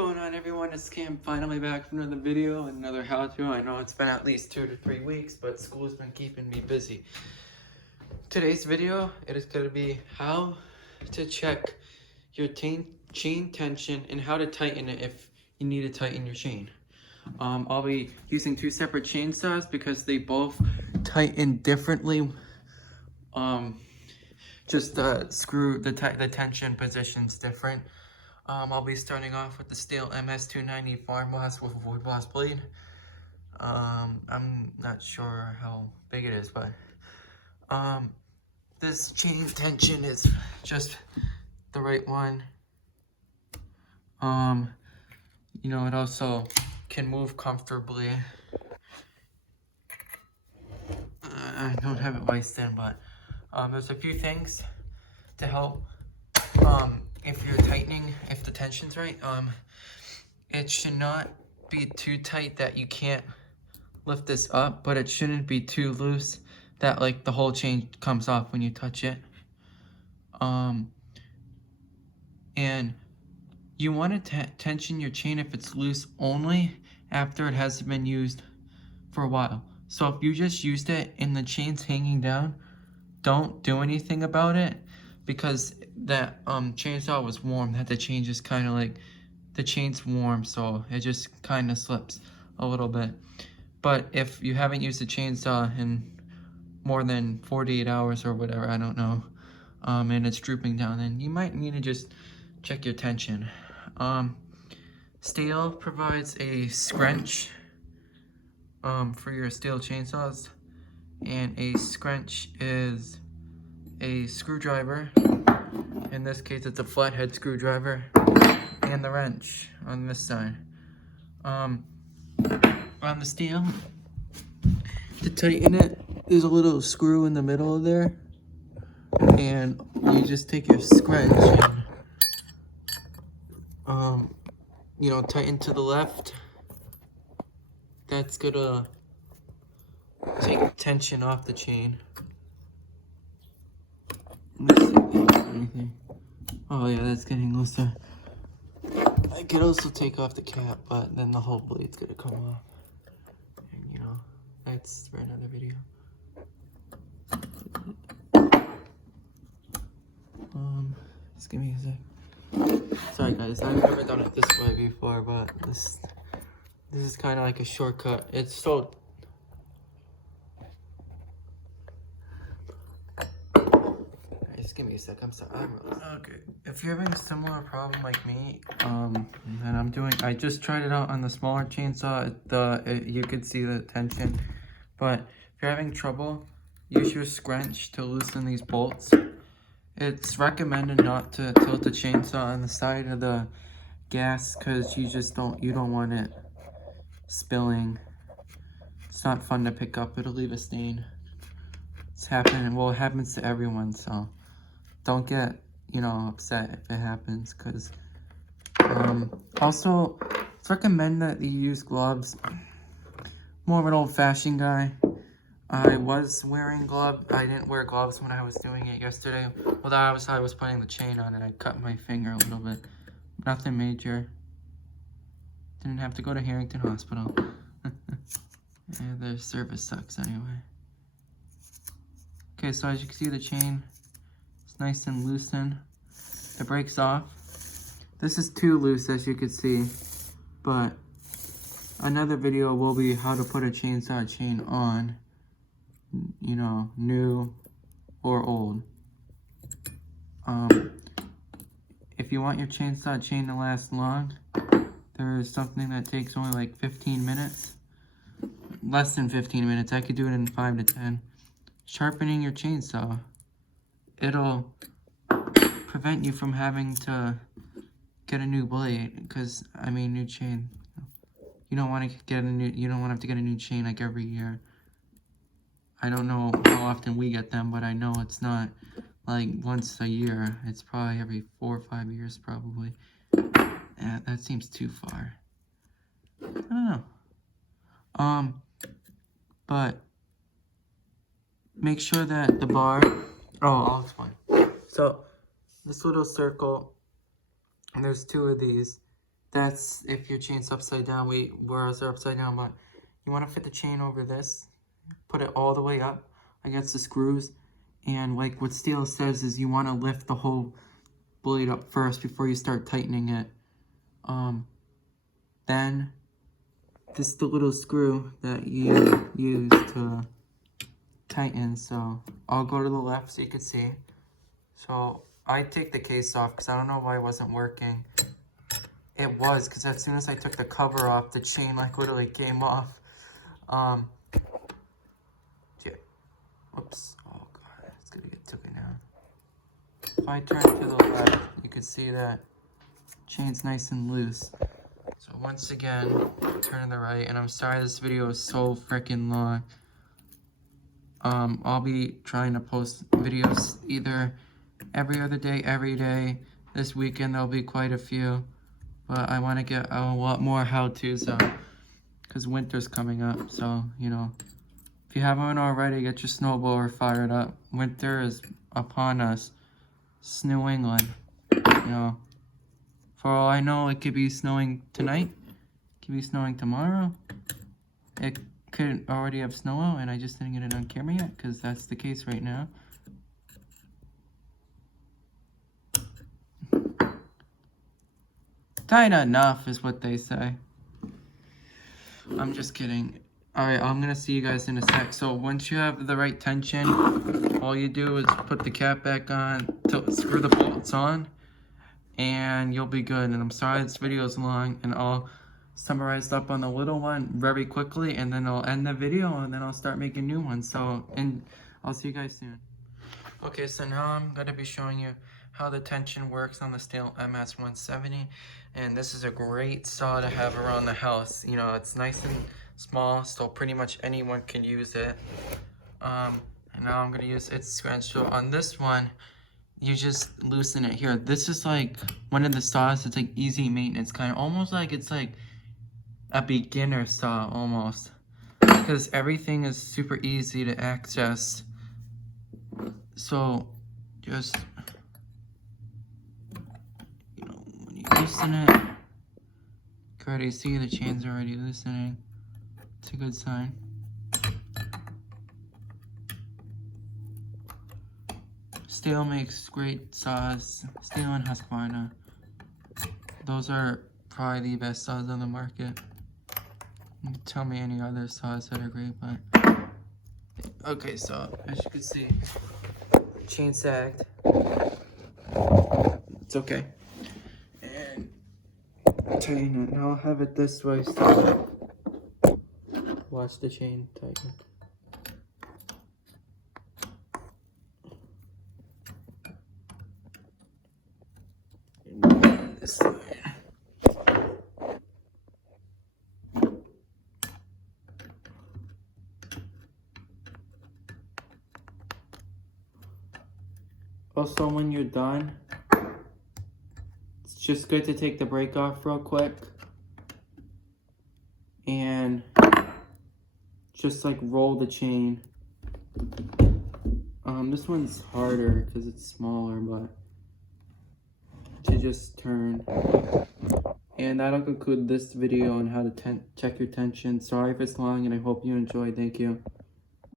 going on, everyone? It's Cam, finally back from another video, another how-to. I know it's been at least 2 to 3 weeks, but school's been keeping me busy. Today's video, it is going to be how to check your chain tension and how to tighten it if you need to tighten your chain. I'll be using 2 separate chainsaws because they both tighten differently. Just the tension position's different. I'll be starting off with the Stihl MS290 Farm Wasp with a wood wasp blade. I'm not sure how big it is, but this chain tension is just the right one. You know, it also can move comfortably. I don't have it laced in, but there's a few things to help if you're tightening, if the tension's right. It should not be too tight that you can't lift this up, but it shouldn't be too loose that like the whole chain comes off when you touch it. And you want to tension your chain if it's loose only after it hasn't been used for a while. So if you just used it and the chain's hanging down, don't do anything about it, because that chainsaw was warm, that the chain just kind of like, the chain's warm, so it just kind of slips a little bit. But if you haven't used the chainsaw in more than 48 hours or whatever, I don't know, and it's drooping down, then you might need to just check your tension. Stihl provides a scrunch for your Stihl chainsaws, and a scrunch is a screwdriver. In this case, it's a flathead screwdriver, and the wrench on this side. On the Stihl, to tighten it, there's a little screw in the middle of there, and you just take your scrunch and you know, tighten to the left. That's gonna take tension off the chain. Let's see if there's anything. Oh yeah, that's getting looser. I could also take off the cap, but then the whole blade's gonna come off. And you know, that's for another video. Just give me a sec. Sorry guys, I've never done it this way before, but this is kind of like a shortcut. It's so... Just give me a sec, I'm sorry. Okay, if you're having a similar problem like me, and I just tried it out on the smaller chainsaw, you could see the tension, but if you're having trouble, use your scrunch to loosen these bolts. It's recommended not to tilt the chainsaw on the side of the gas, because you don't want it spilling. It's not fun to pick up, it'll leave a stain. It's happening, well, it happens to everyone, so don't get, you know, upset if it happens, because also it's recommended that you use gloves. More of an old-fashioned guy. I was wearing gloves. I didn't wear gloves when I was doing it yesterday. Well, I was putting the chain on and I cut my finger a little bit. Nothing major. Didn't have to go to Harrington Hospital. Yeah, their service sucks anyway. Okay, so as you can see, the chain is nice and loosened. It breaks off. This is too loose, as you can see, but another video will be how to put a chainsaw chain on, you know, new or old. If you want your chainsaw chain to last long, there is something that takes only like 15 minutes. Less than 15 minutes. I could do it in 5 to 10. Sharpening your chainsaw. It'll prevent you from having to get a new blade, because I mean new chain. You don't want to you don't want to have to get a new chain like every year. I don't know how often we get them, but I know it's not like once a year. It's probably every 4 or 5 years probably. Yeah, that seems too far. I don't know. But make sure that the bar, I'll explain. So this little circle, and there's 2 of these, that's if your chain's upside down. Whereas they're upside down, but you want to fit the chain over this, put it all the way up against the screws, and like what Steel says is you want to lift the whole blade up first before you start tightening it. Then this is the little screw that you use to tighten. So I'll go to the left so you can see. So I take the case off because I don't know why it wasn't working. It was, because as soon as I took the cover off, the chain like literally came off. Yeah. Oops. Oh god, it's gonna get taken down. If I turn to the left, you can see that chain's nice and loose. So once again, turn to the right, and I'm sorry this video is so freaking long. I'll be trying to post videos either every other day, every day. This weekend there'll be quite a few, but I want to get a lot more how-tos out because winter's coming up. So, you know, if you haven't already, get your snowblower fired up. Winter is upon us. It's New England, you know. For all I know, it could be snowing tonight. It could be snowing tomorrow. It could already have snow out, and I just didn't get it on camera yet because that's the case right now. Tight enough is what they say. I'm just kidding. Alright, I'm gonna see you guys in a sec. So once you have the right tension, all you do is put the cap back on, screw the bolts on, and you'll be good. And I'm sorry this video is long, and I'll summarize up on the little one very quickly, and then I'll end the video, and then I'll start making new ones. So, and I'll see you guys soon. Okay, so now I'm gonna be showing you how the tension works on the Stihl MS-170, and this is a great saw to have around the house. You know, it's nice and small, so pretty much anyone can use it. And now I'm gonna use its scratch tool. On this one, you just loosen it here. This is like one of the saws that's like easy maintenance, kind of almost like it's like a beginner saw almost, because everything is super easy to access. So just, you know, when you loosen it, you can already see the chain's already loosening. It's a good sign. Stihl makes great saws. Stihl and Husqvarna. Those are probably the best saws on the market. You can tell me any other saws that are great, but okay. So as you can see, chain sagged. It's okay. And tighten it. Now I'll have it this way. So watch the chain tighten. This side. Also, when you're done, it's just good to take the brake off real quick and just like roll the chain. This one's harder because it's smaller, but to just turn. And that'll conclude this video on how to check your tension. Sorry if it's long, and I hope you enjoyed. Thank you.